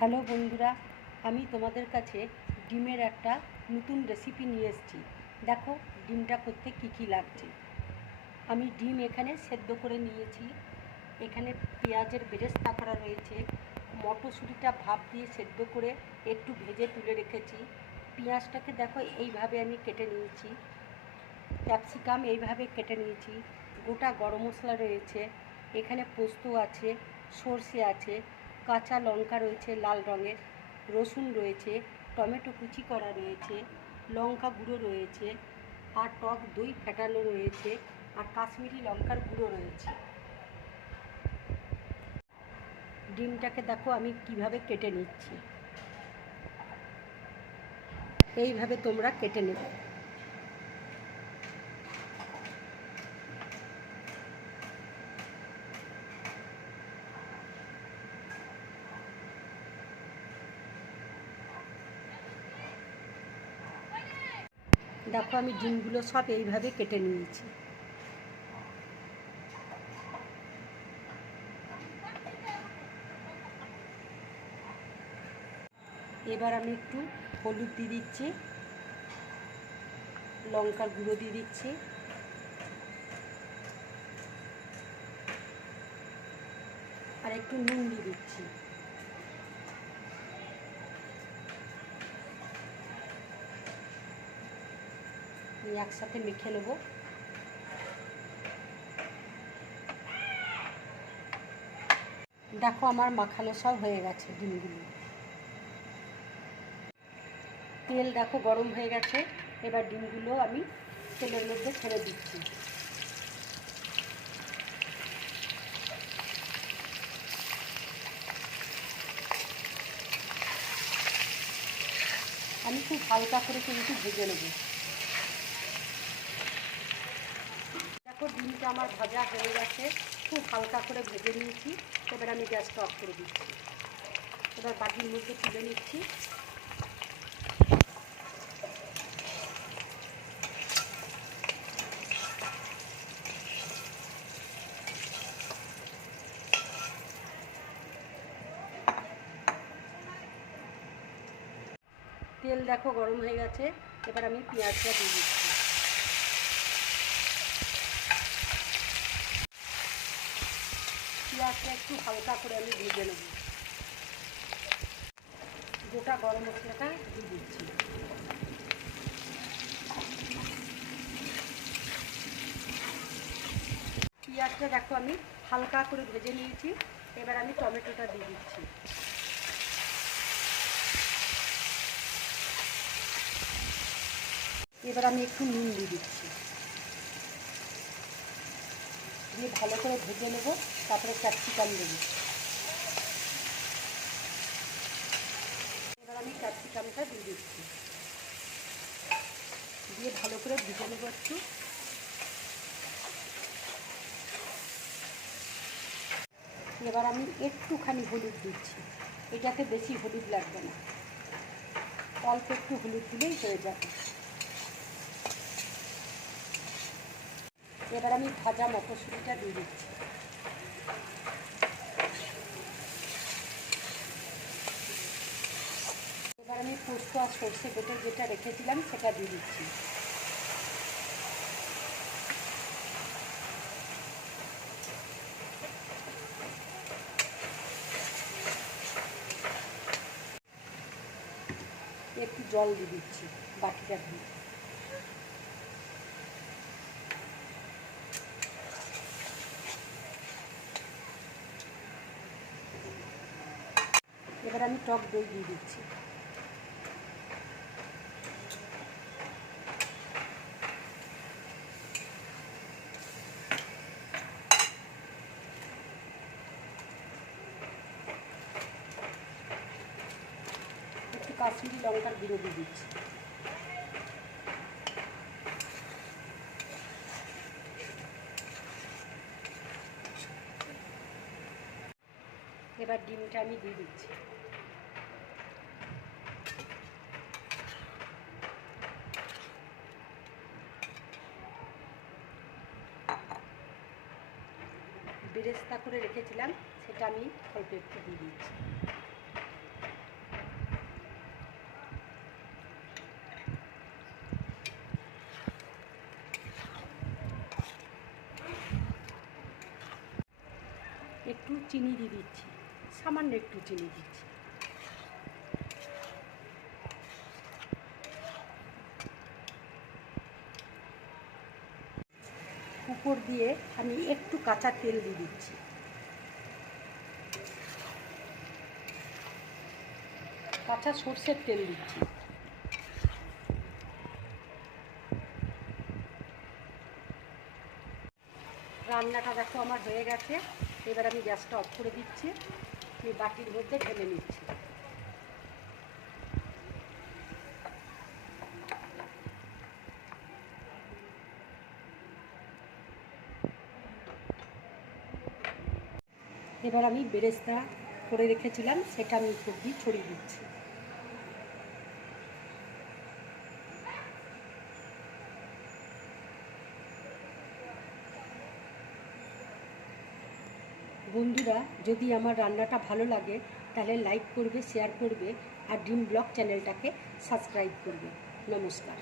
Hello বন্ধুরা, আমি তোমাদের কাছে ডিমের একটা নতুন রেসিপি নিয়ে এসেছি। দেখো ডিমটা করতে কী লাগছে। আমি ডিম এখানে সেদ্ধ করে নিয়েছি। এখানে পেঁয়াজের বেরেস্তা করা রয়েছে। মটরশুঁটিটা ভাপ দিয়ে সেদ্ধ করে একটু ভেজে তুলে রেখেছি। পেঁয়াজটাকে দেখো এইভাবে আমি কেটে নিয়েছি। ক্যাপসিকাম এইভাবে কেটে নিয়েছি। গোটা গরম মশলা রয়েছে, এখানে পোস্ত আছে, সর্ষে আছে, কাঁচা লঙ্কা রয়েছে লাল রঙের, রসুন রয়েছে, টমেটো কুচি করা রয়েছে, লঙ্কা গুঁড়ো রয়েছে, আর টক দই ফেটানো রয়েছে, আর কাশ্মীরি লঙ্কার গুঁড়ো রয়েছে। ডিমটাকে দেখো আমি কিভাবে কেটে নিচ্ছি। এইভাবে তোমরা কেটে নেবে। দেখো আমি ডিমগুলো সব এইভাবে কেটে নিয়েছি। এবার আমি একটু হলুদ দিয়ে দিচ্ছি, লঙ্কার গুঁড়ো দিয়ে দিচ্ছি, আর একটু নুন দিয়ে দিচ্ছি। একসাথে মেখে নেব। দেখো আমার মাখানো সব হয়ে গেছে ডিমগুলো। তেল দেখো গরম হয়ে গেছে। এবার ডিমগুলো আমি তেলের মধ্যে ছেড়ে দিচ্ছি। আমি খুব হালকা করে কিন্তু ভেজে নেব। দেখো ডিমটা আমার ভাজা হয়ে গেছে, খুব হালকা করে ভেজে নিয়েছি। এবার আমি গ্যাসটা অফ করে দিচ্ছি। এবার বাটির মধ্যে তুলে নিচ্ছি। তেল দেখো গরম হয়ে গেছে। এবার আমি পেঁয়াজটা দিয়ে দিচ্ছি। পেঁয়াজটা একটু হালকা করে আমি ভেজে নেব। গোটা গরম মশলাটা দিয়ে দিচ্ছি। পেঁয়াজটা দেখো আমি হালকা করে ভেজে নিয়েছি। এবার আমি টমেটোটা দিয়ে দিচ্ছি। এবার আমি একটু নুন দিয়ে দিচ্ছি, দিয়ে ভালো করে ভেজে নেব। তারপরে ক্যাপসিকাম দেবো। এবার আমি ক্যাপসিকামটা দিয়ে দিচ্ছি, দিয়ে ভালো করে ভেজে নেব একটু। এবার আমি একটুখানি হলুদ দিচ্ছি। এটাতে বেশি হলুদ লাগবে না, অল্প একটু হলুদ দিলেই হয়ে যাবে। এবার আমি ভাজা মটরশুঁটিটা দিয়ে দিচ্ছি। এবার আমি পোস্ত আর সর্ষে বেটে যেটা রেখেছিলাম সেটা দিয়ে দিচ্ছি। একটু জল দিয়ে দিচ্ছি বাটিটা দিয়ে। এবার আমি টক দই দিয়ে দিচ্ছি। একটু কাশ্মীরি লঙ্কার গুঁড়ো দিয়ে দিচ্ছি। এবার ডিমটা আমি দিয়ে দিচ্ছি। বেরেস্তা করে রেখেছিলাম সেটা আমি অল্প একটু দিয়ে দিচ্ছি। চিনি দিয়ে দিচ্ছি, সামান্য একটু চিনি দিচ্ছি। উপর দিয়ে আমি একটু কাঁচা তেল দিয়ে দিচ্ছি। কাঁচা সর্ষের তেল দিচ্ছি। রান্নাটা দেখো আমার হয়ে গেছে। এবার আমি গ্যাসটা অফ করে দিচ্ছি, এই বাটির মধ্যে ঢেলে নিচ্ছি। এবার আমি বেরেস্তা করে রেখেছিলাম, সেটা আমি উপর দিয়ে ছড়িয়ে দিচ্ছি। বন্ধুরা, যদি আমার রান্নাটা ভালো লাগে তাহলে লাইক করবে, শেয়ার করবে আর ড্রিম ব্লগ চ্যানেলটাকে সাবস্ক্রাইব করবে। নমস্কার।